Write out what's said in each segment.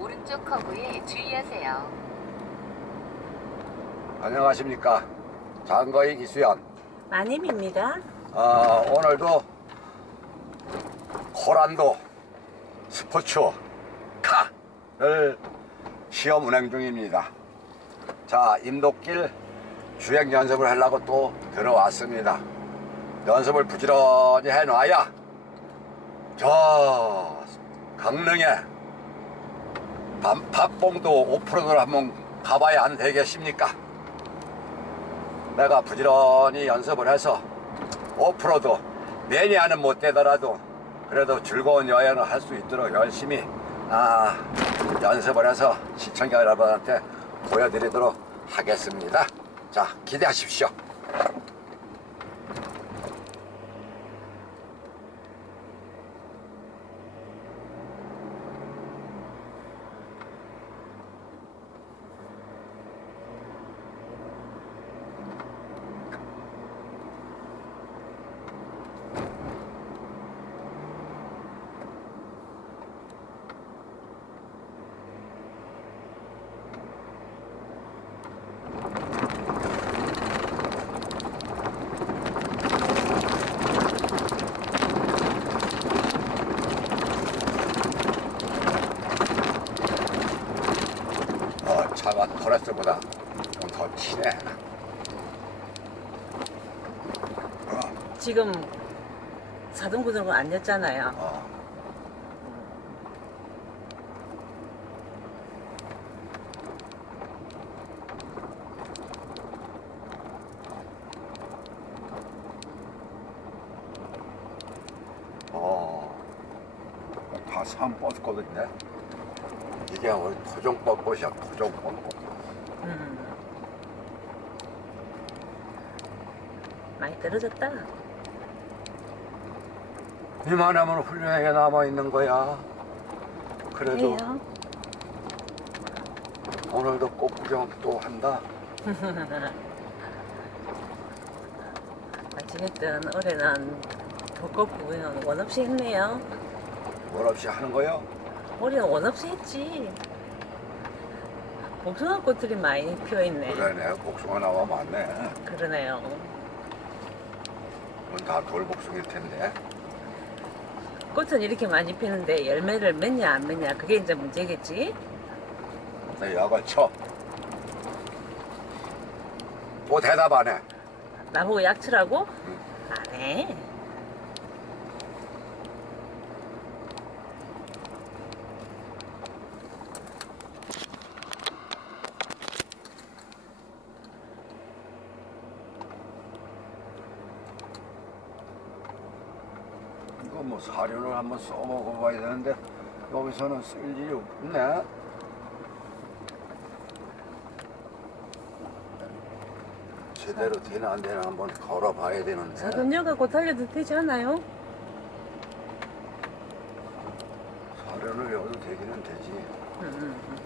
오른쪽 커브에 주의하세요. 안녕하십니까 장거인 이수연 마님입니다. 아, 오늘도 호란도 스포츠 카를 시험 운행 중입니다 자 임도길 주행 연습을 하려고 또 들어왔습니다 연습을 부지런히 해놔야 저 강릉에 반팥봉도 오프로드를 한번 가봐야 안 되겠습니까? 내가 부지런히 연습을 해서 오프로드 매니아는 못 되더라도 그래도 즐거운 여행을 할 수 있도록 열심히 아, 연습을 해서 시청자 여러분한테 보여드리도록 하겠습니다. 자, 기대하십시오. 어, 차가 포레스보다 좀더 치네. 어, 지금 자동구동을 안 였잖아요. 어. 어, 다 산벚꽃인데 이게 우리 토종벚꽃이야, 토종벚꽃. 음. 많이 떨어졌다. 이만하면 훌륭하게 남아있는 거야. 그래도 그래요. 오늘도 꽃 구경 또 한다. 어찌됐든 올해는 벚꽃 구경은 원 없이 했네요. 뭘 없이 하는 거요? 올해는 원 없이 했지. 복숭아 꽃들이 많이 피어있네. 그러네, 복숭아 나와 많네. 그러네요. 다 돌복숭일 텐데. 꽃은 이렇게 많이 피는데 열매를 맺냐 안 맺냐 그게 이제 문제겠지. 내 약을 쳐. 또 대답 안 해. 나보고 약치라고? 안 해. 사료를 한번 써먹어 봐야 되는데 여기서는 쓸 일이 없네. 제대로 되나 안 되나 한번 걸어봐야 되는데. 자동료가 곧 달려도 되지 않아요? 사료를 넣어도 되기는 되지. 음, 음, 음.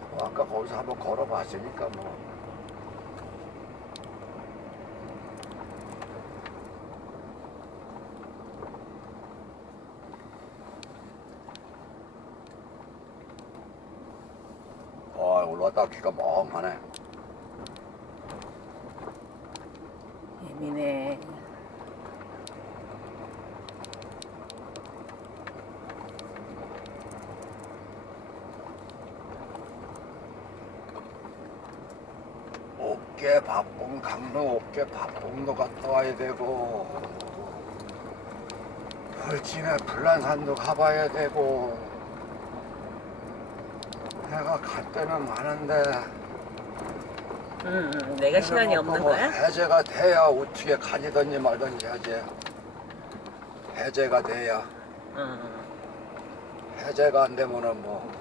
뭐 아까 거기서 한번 걸어봤으니까 뭐. 아 올라왔다 귀가 멍하네. 예민해. 어깨 바쁜 강릉 어깨 바쁜도 갔다 와야 되고. 벌진에 불란산도 가봐야 되고. 내가 갈 때는 많은데. 음, 음, 내가 시간이 없는 뭐 거야? 해제가 돼야 우측에 가지든지 말든지 하지 해제가 돼야. 음, 해제가 안 되면은 뭐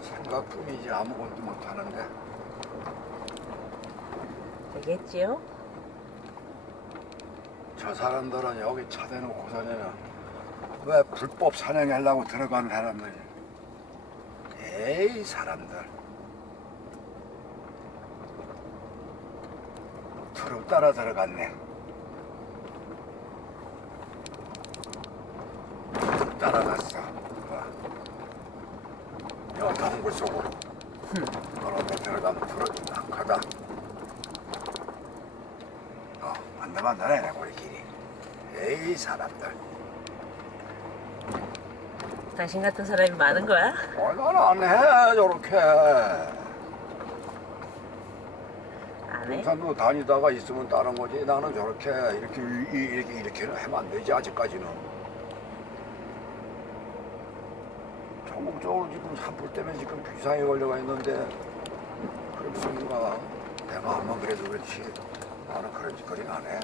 생각뿐이지 아무것도 못 하는데 되겠지요? 저 사람들은 여기 차 대놓고서는 왜 불법 사냥하려고 들어가는 사람들이 에이 사람들 트럭 따라 들어갔네. 따라갔어. 와. 여 동굴 속으로. 그런데 들어가면 트럭이 낙하다. 어, 내 우리끼리. 에이 사람들. 당신 같은 사람이 많은 거야? 얼마나 안 해, 저렇게. 안 해? 등산도 다니다가 있으면 다른 거지. 나는 저렇게 이렇게 이- 이렇게 이렇게는 하면 안 되지 아직까지는. 전국적으로 지금 산불 때문에 지금 비상에 걸려가 있는데 그렇습니까? 내가 한번 그래도 그렇지. 나는 그런 짓거리는 안 해.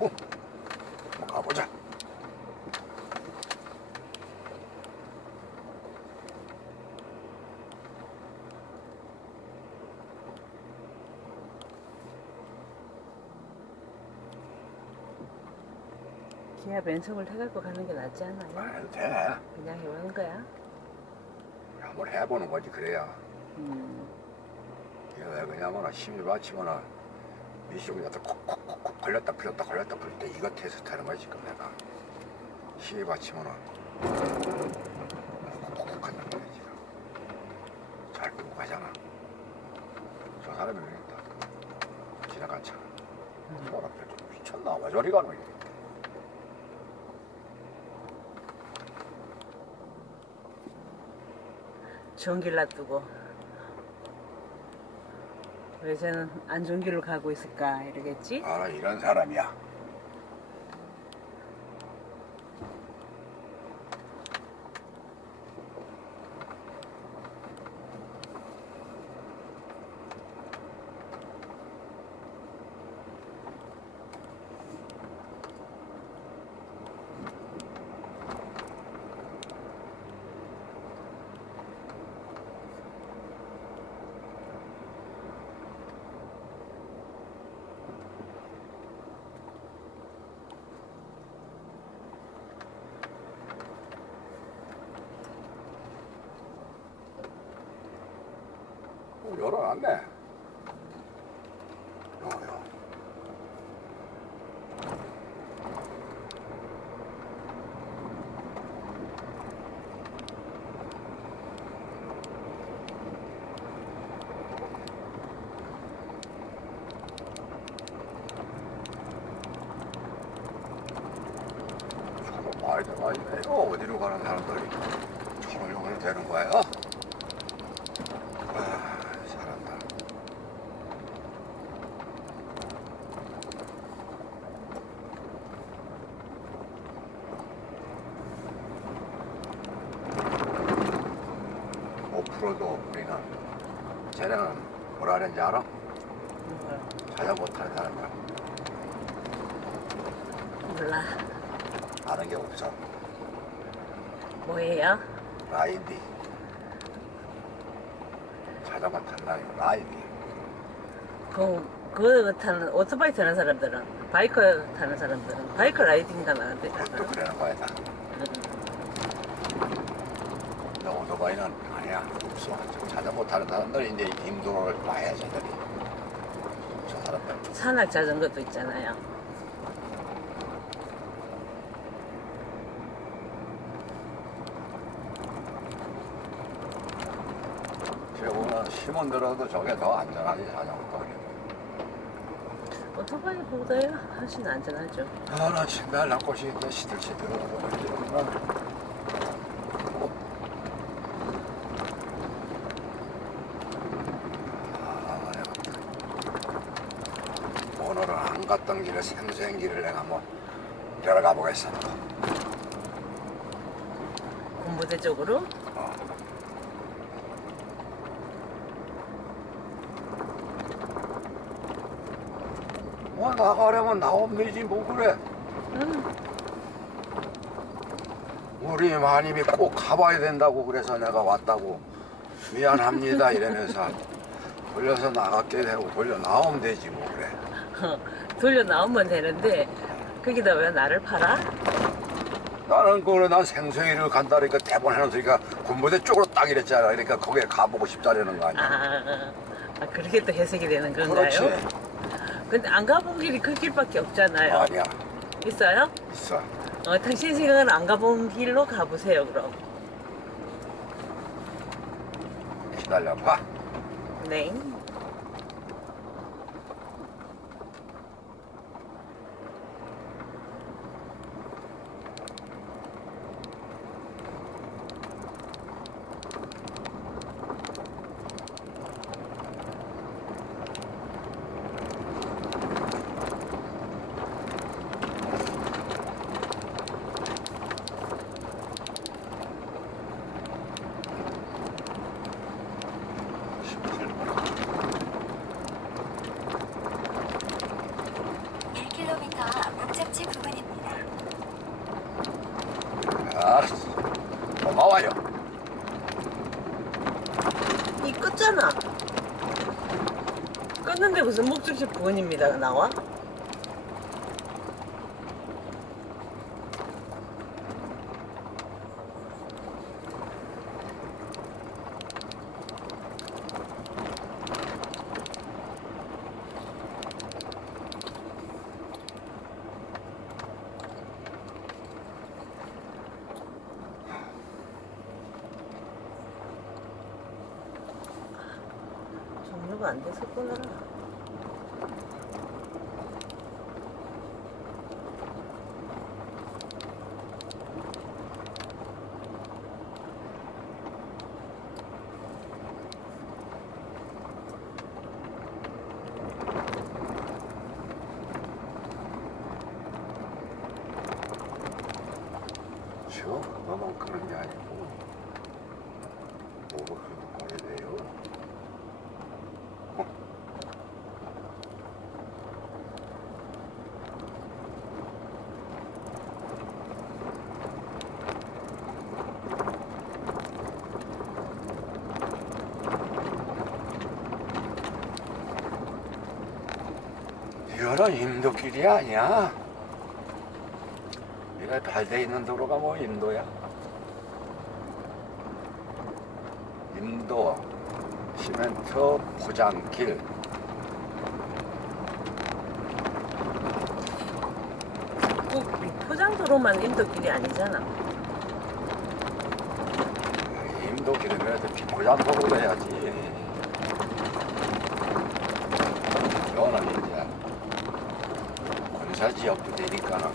어, 한번 가보자. 기아 변속을 해갖고 가는 게 낫지 않아요? 안 해도 돼. 그냥 해보는 거야? 한번 해보는 거지 그래야. 음, 이게 왜 그냐면 힘을 받치면은 미시고 갖다 콕콕콕콕 걸렸다 풀렸다 걸렸다 풀릴 때 이거 테스트 하는 거야 지금 내가. 힘이 받치면은 콕콕콕 한단 말이야 지금. 잘 끄고 가잖아. 저 사람이 왜 있다 지나갔잖아 저 앞에 좀 미쳤나? 왜 저리 가는 거야 길 놔두고 왜 쟤는 안 좋은 길로 가고 있을까 이러겠지? 아 이런 사람이야 어, 열어놨네 저거 말도 많이 이거 어디로 가는 사람들이. 저러려고 해도 되는? 아, 사람들. 오프로도 우리는 쟤네는 뭐라 하는지 알아? 자전거 타는 사람들 몰라. 아는 게 없어. 뭐예요? 라이디. 자전거 타는 사람이 라이디. 그, 그거 타는 오토바이 타는 사람들은 바이크 타는 사람들은 바이크 라이딩 가면 안 그것도 되잖아 그러는 거야 다 근데 오토바이는 아니야 없어 저 자전거 타는 사람들이 이제 인도를 봐야 쟤들이 저 사람들. 산악 자전거도 있잖아요. 보면 심은 들어도 저게 더 안전하지 자전거 오토바이보다야 훨씬 안전하죠. 아나 날난 곳이 이제 시들시들하고 아, 오늘은 안 갔던 길에 생생 길을 내가 한번 들어가 보겠어. 군부대 쪽으로 어. 뭐 나가려면 나오면 되지 뭐 그래. 응. 우리 마님이 꼭 가봐야 된다고 그래서 내가 왔다고 미안합니다 이러면서 돌려서 나갈게 되고 돌려 나오면 되지 뭐 그래 돌려 나오면 되는데 거기다 왜 나를 팔아? 나는 그래 난 생소이를 간다니까 대본 해놓으니까 군부대 쪽으로 딱 이랬잖아. 그러니까 거기에 가보고 싶다라는 거 아니야. 아, 아 그렇게 또 해석이 되는 건가요? 그렇지. 근데 안 가본 길이 그 길밖에 없잖아요. 아니야. 있어요? 있어. 어, 당신 생각은 안 가본 길로 가보세요, 그럼. 기다려봐. 네. 4번입니다 나와 종료가 안 됐었구나. 저 그거만 그런 게 아니고 뭐가 그렇게 돼요? 이거는 인도길이 아니야. 이거 달돼 있는 도로가 뭐 인도야? 인도 시멘트 포장길 꼭이 포장도로만 인도길이 아니잖아. 인도길은 그래도 포장도로 해야지. 이거는 이제 군사지역도 되니까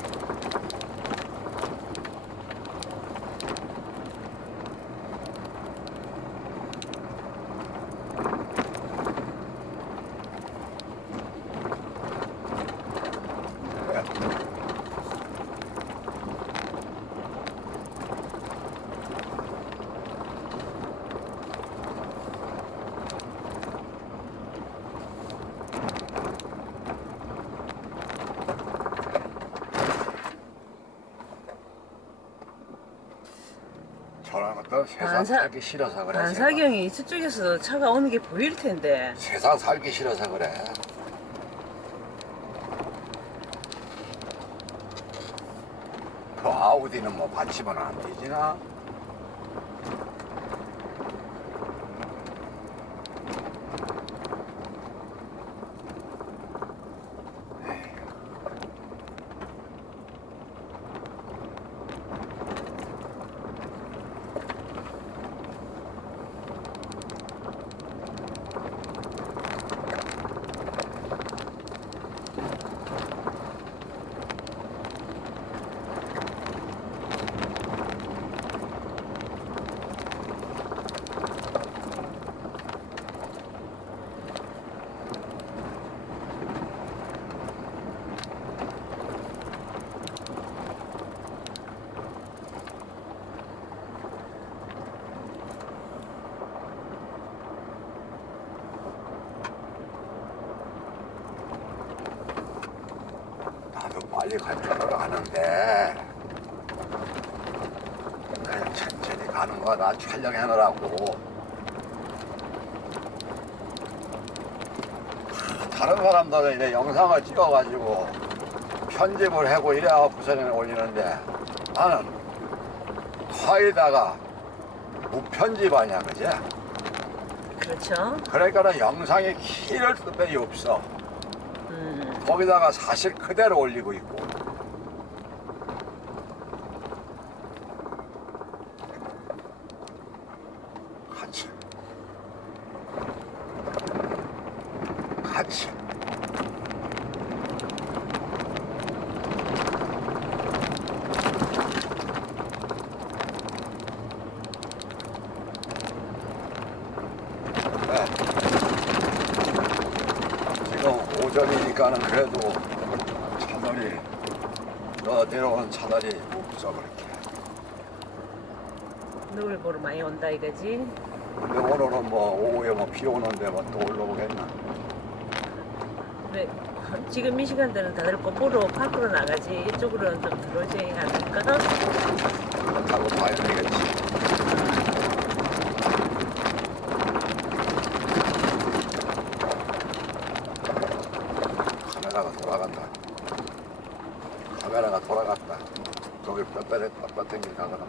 는 저런 것도 세상 반사- 살기 싫어서 그래. 반사경이 저쪽에서 차가 오는 게 보일 텐데. 세상 살기 싫어서 그래. 그 아우디는 뭐 받치면 안 되지나? 나도 빨리 갈 줄을 아는데 그냥 천천히 가는 거다 촬영해 놓으라고. 다른 사람들은 이제 영상을 찍어가지고 편집을 하고 이래야 부산에 올리는데 나는 거의다가 무편집 아니야 그지? 그렇죠. 그러니까는 영상에 키를 뜻이 없어. 음, 거기다가 사실 그대로 올리고 있고 같이 같이 네. 지금 오전이니까는 그래도 차들이 너 내려오는 차들이 없어 그렇게 누굴 보러 많이 온다 이거지. 근데 오늘은 뭐 오후에 뭐 비 오는데 뭐 또 올라오겠나 왜 지금 이 시간대는 다들 꽃보러 밖으로 나가지 이쪽으로는 좀 들어오지 않을까? 그렇다고 봐야 되겠지 카메라가 돌아간다 카메라가 돌아갔다 저기 뼈뼈대 뼈뼈댕기 가거나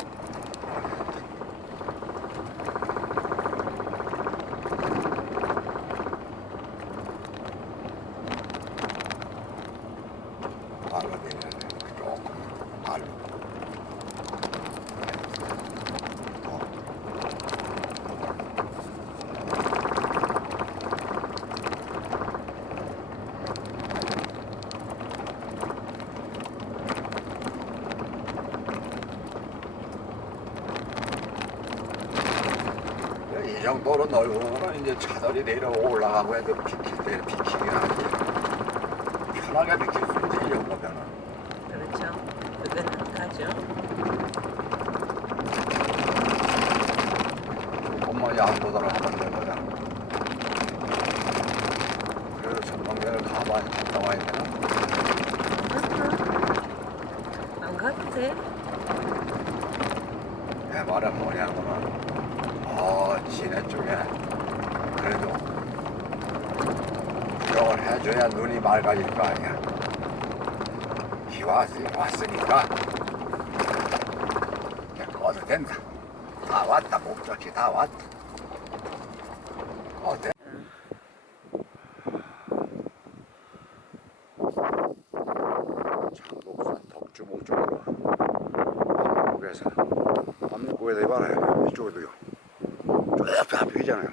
말로 내려야 돼 조금 말로 이 정도로 넓으면 이제 차들이 내려 올라가고 해도 비킬 때 비키긴 하지. 편하게 비킬 수 있지, 이 정도면은. 그렇죠. 그때는 가죠. 조금만 양보다로 하면 되거든. 그래도 전망대를 가만히 갔다 와야 되나? 안 돼. 내 말은 뭐냐면은, 어, 지네 쪽에 그래도 구경을 해줘야 눈이 맑아질 거 아니야. 비 왔, 왔으니까 이제 꺼도 된다. 다 왔다, 목적지 다 왔다. 어때? 장곡산 덕주목 쪽으로 남북에서 남북에서 이봐라요 이쪽에도요 저 옆에 한쪽이잖아요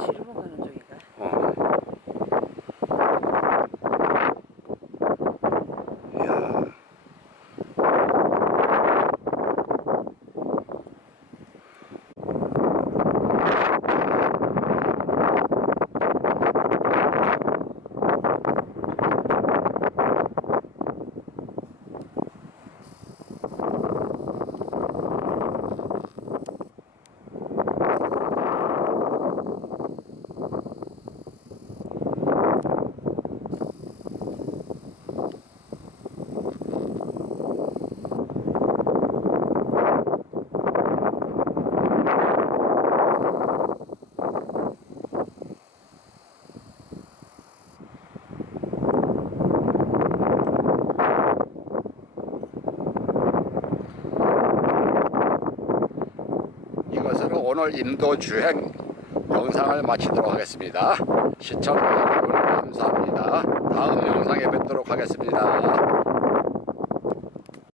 시루문 가는 쪽인가? 어. 이야. 이것으로 오늘 인도 주행 영상을 마치도록 하겠습니다. 시청 여러분 감사합니다. 다음 영상에 뵙도록 하겠습니다.